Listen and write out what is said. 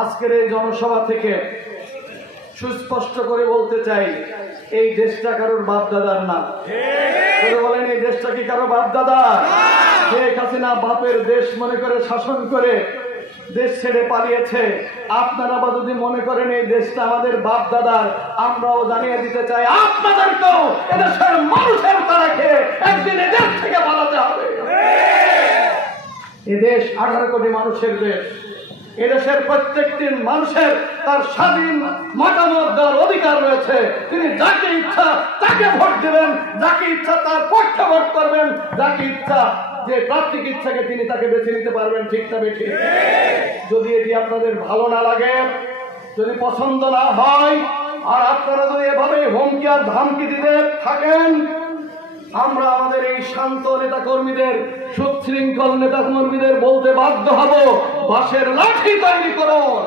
আজকের এই জনসভা থেকে সুস্পষ্ট করে বলতে চাই, এই দেশটা কারোর বাপ দাদার না। বলেন, এই দেশটা কি কারো বাপ দাদা? শেখ হাসিনা বাপের দেশ মনে করে শাসন করে দেশ ছেড়ে পালিয়েছে। আপনারা বা যদি মনে করেন এই দেশটা আমাদের বাপ দাদার, আমরাও জানিয়ে দিতে চাই আপনাদেরকেও এদেশের মানুষের তারা খেয়ে একদিন এদেশ থেকে পালাতে হবে। এদেশ 18 কোটি মানুষের দেশ। এদেশের প্রত্যেকটি মানুষের তার স্বাধীন মতামত দেওয়ার অধিকার রয়েছে। তিনি যাকে ইচ্ছা তাকে ভোট দেবেন, যাকে ইচ্ছা তার পক্ষে ভোট করবেন, যাকে ইচ্ছা যে প্রার্থীর ইচ্ছাকে তিনি তাকে বেছে নিতে পারবেন। ঠিক না বেঠিক? যদি এটি আপনাদের ভালো না লাগে, যদি পছন্দ না হয়, আর আপনারা যদি এভাবে হুমকি আর ধামকি দিতে থাকেন, আমরা আমাদের এই শান্ত নেতা কর্মীদের, সুশৃঙ্খল নেতা কর্মীদের বলতে বাধ্য হব, বাঁশের লাঠি তৈরি করুন।